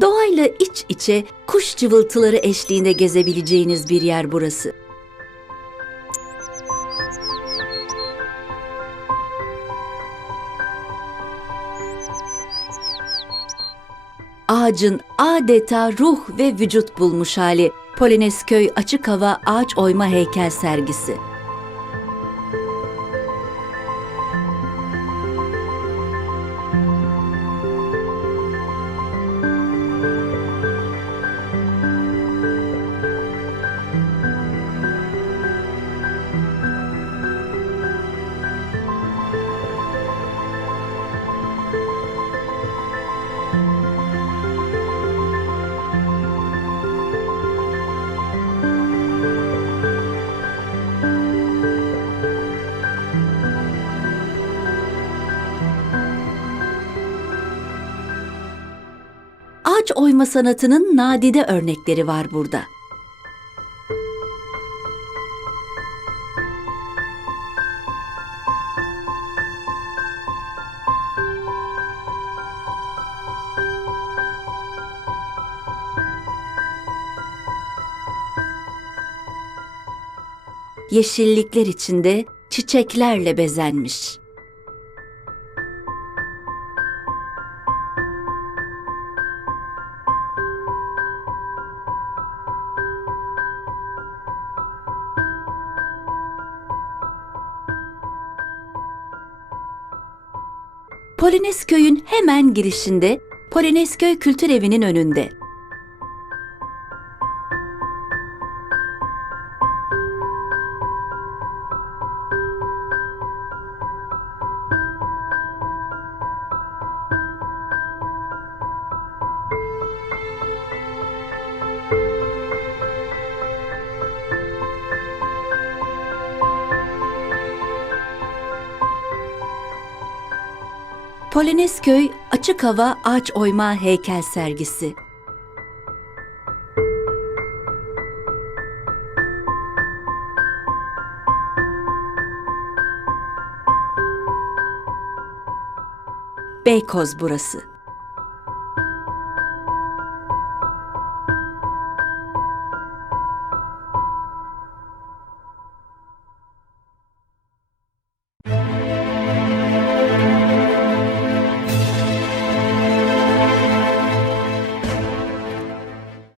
Doğayla iç içe kuş cıvıltıları eşliğinde gezebileceğiniz bir yer burası. Ağacın adeta ruh ve vücut bulmuş hali Polonezköy Açık Hava Ağaç Oyma Heykel Sergisi. Ağaç oyma sanatının nadide örnekleri var burada. Yeşillikler içinde çiçeklerle bezenmiş. Polonezköy'ün hemen girişinde Polonezköy Kültür Evi'nin önünde. Polonezköy Açık Hava Ağaç Oyma Heykel Sergisi. Beykoz burası.